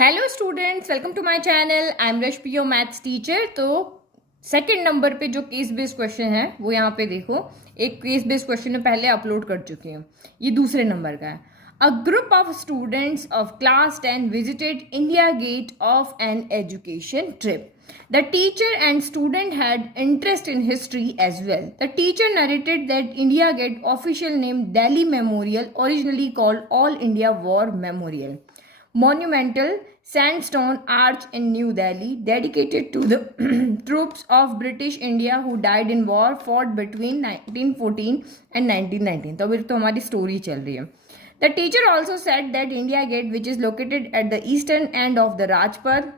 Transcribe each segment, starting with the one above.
Hello students, welcome to my channel. I am Rashpi, your maths teacher. तो second number पे जो case based question है वो यहाँ पे देखो। एक केस बेस्ड क्वेश्चन में पहले अपलोड कर चुकी हूँ, ये दूसरे नंबर का है। A group of students of class 10 visited India Gate of an education trip. The teacher and student had interest in history as well. The teacher narrated that India Gate official name Delhi Memorial, originally called All India War Memorial. Monumental sandstone arch in New Delhi, dedicated to the troops of British India who died in war fought between 1914 and 1919. तो अभी तो हमारी story चल रही है. The teacher also said that India Gate, which is located at the eastern end of the Rajpath,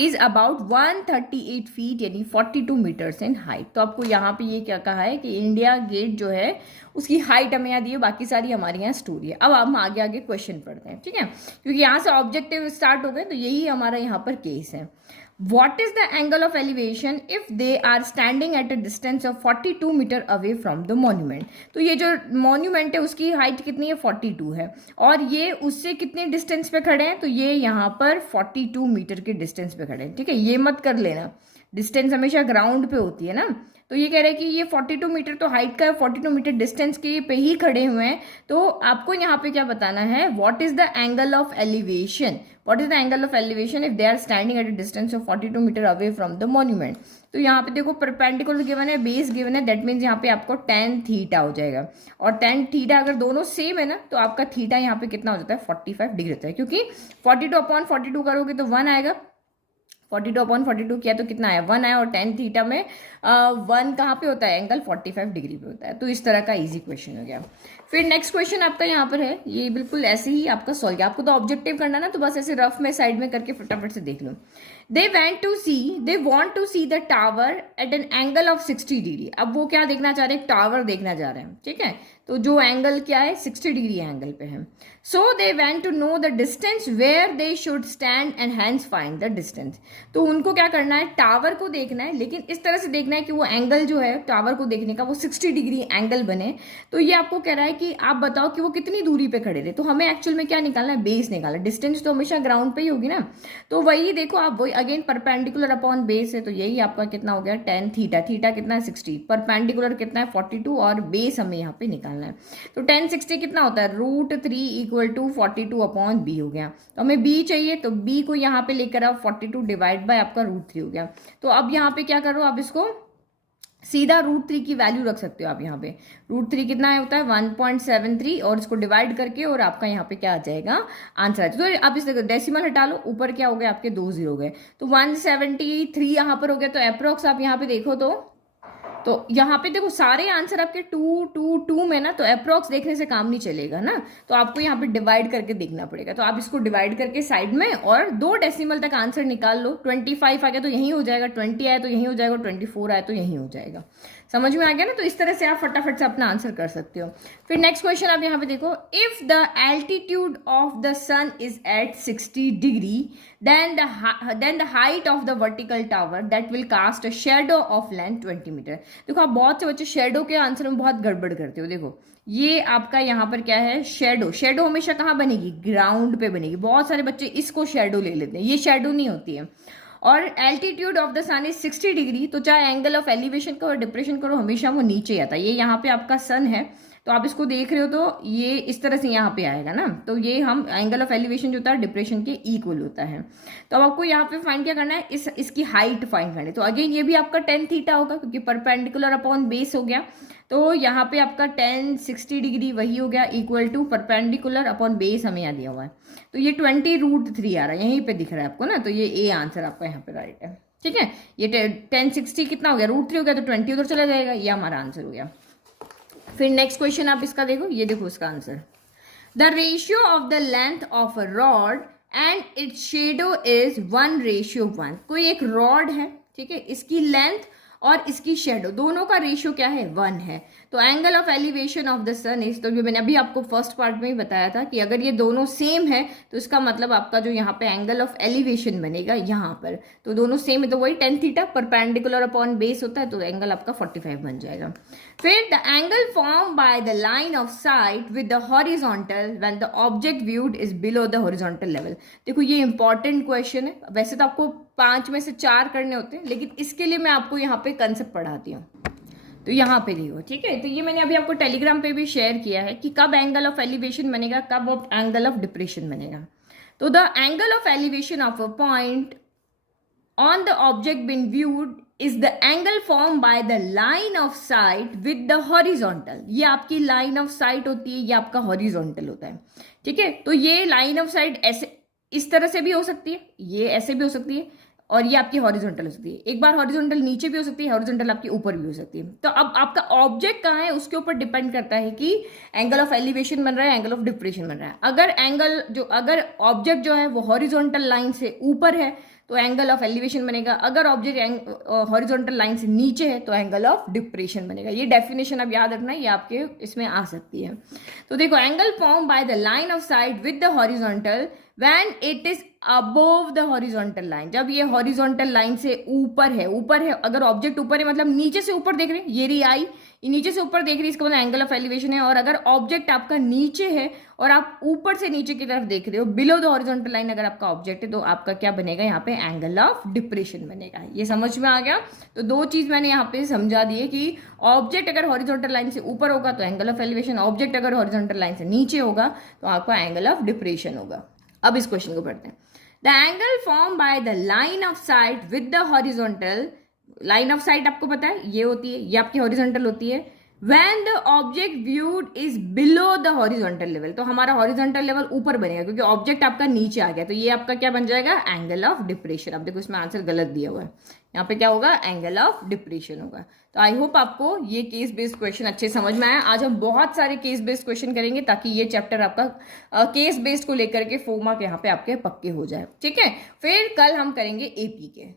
is about 138 feet यानी 42 metres in height. तो आपको यहाँ पे ये क्या कहा है कि इंडिया गेट जो है उसकी हाइट हमें यहाँ दी है, बाकी सारी हमारी यहाँ स्टोरी है. अब हम आगे आगे क्वेश्चन पढ़ते हैं, ठीक है, क्योंकि यहाँ से ऑब्जेक्टिव स्टार्ट हो गए. तो यही हमारा यहाँ पर केस है. What is the angle of elevation if they are standing at a distance of 42 metre away from the monument? तो ये जो monument है उसकी हाइट कितनी है, 42 है, और ये उससे कितने डिस्टेंस पे खड़े हैं, तो ये यहाँ पर 42 मीटर के डिस्टेंस पे खड़े हैं. ठीक है, ये मत कर लेना, डिस्टेंस हमेशा ग्राउंड पे होती है ना. तो ये कह रहे हैं कि ये 42 मीटर तो हाइट का है, 42 मीटर डिस्टेंस के पे ही खड़े हुए हैं. तो आपको यहाँ पे क्या बताना है, what is the angle of elevation. What is the angle of elevation if they are standing at a distance of 42 metre away from the monument? तो यहाँ पे देखो परपेंडिकुलर गिवन है, बेस गिवन है, दैट मीन्स यहाँ पे आपको tan theta हो जाएगा. और tan थीटा अगर दोनों सेम है ना तो आपका थीटा यहाँ पे कितना हो जाता है, 45 डिग्री होता है, क्योंकि 42/42 करोगे तो 1 आएगा. 42/42 किया तो कितना आया, 1 आया. और tan थीटा में 1 कहाँ पे होता है, एंगल 45 डिग्री पे होता है. तो इस तरह का इजी क्वेश्चन हो गया. फिर नेक्स्ट क्वेश्चन आपका यहाँ पर है, ये बिल्कुल ऐसे ही आपका सॉल्व किया. आपको तो ऑब्जेक्टिव करना ना, तो बस ऐसे रफ में साइड में करके फटाफट से देख लो. They want to see the tower at an angle of 60 degree. अब वो क्या देखना चाह रहे हैं, टावर देखना चाह रहे हैं. ठीक है, तो जो एंगल क्या है, 60 डिग्री एंगल पे है. So they went to know the distance where they should stand and hence find the distance. तो उनको क्या करना है, टावर को देखना है, लेकिन इस तरह से देखना है कि वो एंगल जो है टावर को देखने का वो 60 डिग्री एंगल बने. तो ये आपको कह रहा है कि आप बताओ कि वो कितनी दूरी पे खड़े थे. तो हमें एक्चुअल में क्या निकालना है, बेस निकालना है. डिस्टेंस तो हमेशा ग्राउंड पे ही होगी ना. तो वही देखो आप, वही अगेन परपेंडिकुलर अपॉन बेस है, तो यही आपका कितना हो गया, tan थीटा. थीटा कितना है, 60. परपेंडिकुलर कितना है, 42. और बेस हमें यहाँ पे निकालना है. तो tan 60 कितना होता है, √3 = 42/b हो गया. तो हमें b चाहिए, तो b को यहाँ पे लेकर आओ, 42 डिवाइड बाय आपका √3 हो गया. तो अब यहाँ पे क्या करो, आप इसको सीधा √3 की वैल्यू रख सकते हो आप. यहाँ पे √3 कितना है, होता है 1.73, और इसको डिवाइड करके और आपका यहाँ पे क्या आ जाएगा, आंसर आ जाएगा. तो आप इस डेसिमल हटा लो, ऊपर क्या हो गया आपके 2 0 गए, तो 173 यहाँ पर हो गया. तो अप्रोक्स आप यहाँ पे देखो तो यहाँ पे देखो सारे आंसर आपके 2 2 2 में ना, तो अप्रोक्स देखने से काम नहीं चलेगा ना. तो आपको यहाँ पे डिवाइड करके देखना पड़ेगा. तो आप इसको डिवाइड करके साइड में और 2 डेसिमल तक आंसर निकाल लो. 25 आ गया तो यही हो जाएगा, 20 आया तो यही हो जाएगा, 24 आया तो यही हो जाएगा. समझ में आ गया ना. तो इस तरह से आप फटाफट से अपना आंसर कर सकते हो. फिर नेक्स्ट क्वेश्चन आप यहाँ पे देखो, if the altitude of the sun is at 60 degree then the height of the vertical tower that will cast a shadow of length 20 metre. देखो आप बहुत से बच्चे शेडो के आंसर में बहुत गड़बड़ करते हो. देखो ये आपका यहाँ पर क्या है, शेडो हमेशा कहाँ बनेगी, ग्राउंड पे बनेगी. बहुत सारे बच्चे इसको शेडो ले लेते हैं, ये शेडो नहीं होती है. और altitude of the sun is 60 degree, तो चाहे एंगल ऑफ एलिवेशन करो और डिप्रेशन करो, हमेशा वो नीचे आता है. ये यहाँ पे आपका सन है, तो आप इसको देख रहे हो तो ये इस तरह से यहाँ पे आएगा ना. तो ये हम एंगल ऑफ एलिवेशन जो होता है डिप्रेशन के इक्वल होता है. तो अब आपको यहाँ पे फाइंड क्या करना है, इसकी हाइट फाइंड करनी है. तो अगेन ये भी आपका tan थीटा होगा, क्योंकि परपेंडिकुलर अपॉन बेस हो गया. तो यहाँ पे आपका tan 60 डिग्री वही हो गया, equal to perpendicular upon base हमें यहाँ दिया हुआ है. तो ये 20√3 आ रहा है, यहीं पे दिख रहा है आपको ना. तो ये ए आंसर आपका यहाँ पे राइट है. ठीक है, ये tan 60 कितना हो गया, √3 हो गया, तो 20 उधर चला जाएगा. ये हमारा आंसर हो गया. फिर नेक्स्ट क्वेश्चन आप इसका देखो, ये देखो इसका answer, the ratio of the length of a rod and its shadow is 1:1. कोई एक रॉड है, ठीक है, इसकी लेंथ और इसकी शेडो, दोनों का रेशियो क्या है, 1 है। तो angle of elevation of the sun is, तो जो मैंने अभी आपको फर्स्ट पार्ट में ही बताया था कि अगर ये दोनों सेम है तो इसका मतलब आपका जो यहाँ पे एंगल ऑफ एलिवेशन बनेगा यहाँ पर, तो दोनों सेम है तो वही tan theta perpendicular upon base होता है, तो एंगल आपका 45 बन जाएगा। फिर the angle form by the line of site with the horizontal when the object viewed is below the horizontal level. देखो ये इंपॉर्टेंट क्वेश्चन है, वैसे तो आपको 5 में से 4 करने होते हैं, लेकिन इसके लिए मैं आपको यहाँ पे कंसेप्ट पढ़ाती हूँ। तो यहाँ पे देखो, ठीक है, तो ये मैंने अभी आपको टेलीग्राम पे भी शेयर किया है कि कब एंगल ऑफ एलिवेशन बनेगा, कब एंगल ऑफ डिप्रेशन बनेगा। तो the angle of elevation of a point on the object being viewed is the angle form by the line of site with the horizontal. ये आपकी लाइन ऑफ साइट होती है, ये आपका हॉरिजॉन्टल होता है, ठीक है। तो ये लाइन ऑफ साइट ऐसे इस तरह से भी हो सकती है, ये ऐसे भी हो सकती है, और ये आपकी हॉरिजॉन्टल हो सकती है। एक बार हॉरिजॉन्टल नीचे भी हो सकती है, हॉरिजॉन्टल आपके ऊपर भी हो सकती है। तो अब आपका ऑब्जेक्ट कहाँ है उसके ऊपर डिपेंड करता है कि एंगल ऑफ एलिवेशन बन रहा है, एंगल ऑफ डिप्रेशन बन रहा है। अगर ऑब्जेक्ट जो है वो हॉरिजॉन्टल लाइन से ऊपर है तो एंगल ऑफ एलिवेशन बनेगा, अगर ऑब्जेक्ट हॉरिजॉन्टल लाइन से नीचे है तो एंगल ऑफ डिप्रेशन बनेगा। ये डेफिनेशन अब याद रखना, ये आपके इसमें आ सकती है। तो देखो, angle form by the line of site with the horizontal when it is above the horizontal line, जब ये हॉरिजॉन्टल लाइन से ऊपर है, अगर ऑब्जेक्ट ऊपर है मतलब नीचे से ऊपर देख रहे हैं, ये रही आई, ये नीचे से ऊपर देख रही है, इसका मतलब एंगल ऑफ एलिवेशन है। और अगर ऑब्जेक्ट आपका नीचे है और आप ऊपर से नीचे की तरफ देख रहे हो, बिलो द हॉरिजॉन्टल लाइन अगर आपका ऑब्जेक्ट है, तो आपका क्या बनेगा, यहाँ पे एंगल ऑफ डिप्रेशन बनेगा। ये समझ में आ गया। तो 2 चीज मैंने यहाँ पे समझा दी है कि ऑब्जेक्ट अगर हॉरिजॉन्टल लाइन से ऊपर होगा तो एंगल ऑफ एलिवेशन, ऑब्जेक्ट अगर हॉरिजॉन्टल लाइन से नीचे होगा तो आपका एंगल ऑफ डिप्रेशन होगा। अब इस क्वेश्चन को पढ़ते हैं। The angle form by the line of site with the horizontal, line of site आपको पता है ये होती है, ये आपकी हॉरिजॉन्टल होती है। When the object viewed is below the horizontal level, तो हमारा हॉरिजॉन्टल लेवल ऊपर बनेगा क्योंकि ऑब्जेक्ट आपका नीचे आ गया, तो ये आपका क्या बन जाएगा, एंगल ऑफ डिप्रेशन। अब देखो इसमें आंसर गलत दिया हुआ है, यहाँ पे क्या होगा, एंगल ऑफ डिप्रेशन होगा। तो आई होप आपको ये केस बेस्ड क्वेश्चन अच्छे समझ में आया। आज हम बहुत सारे केस बेस्ड क्वेश्चन करेंगे ताकि ये चैप्टर आपका केस बेस्ड को लेकर के 4 मार्क यहाँ पे आपके पक्के हो जाए, ठीक है। फिर कल हम करेंगे एपी के।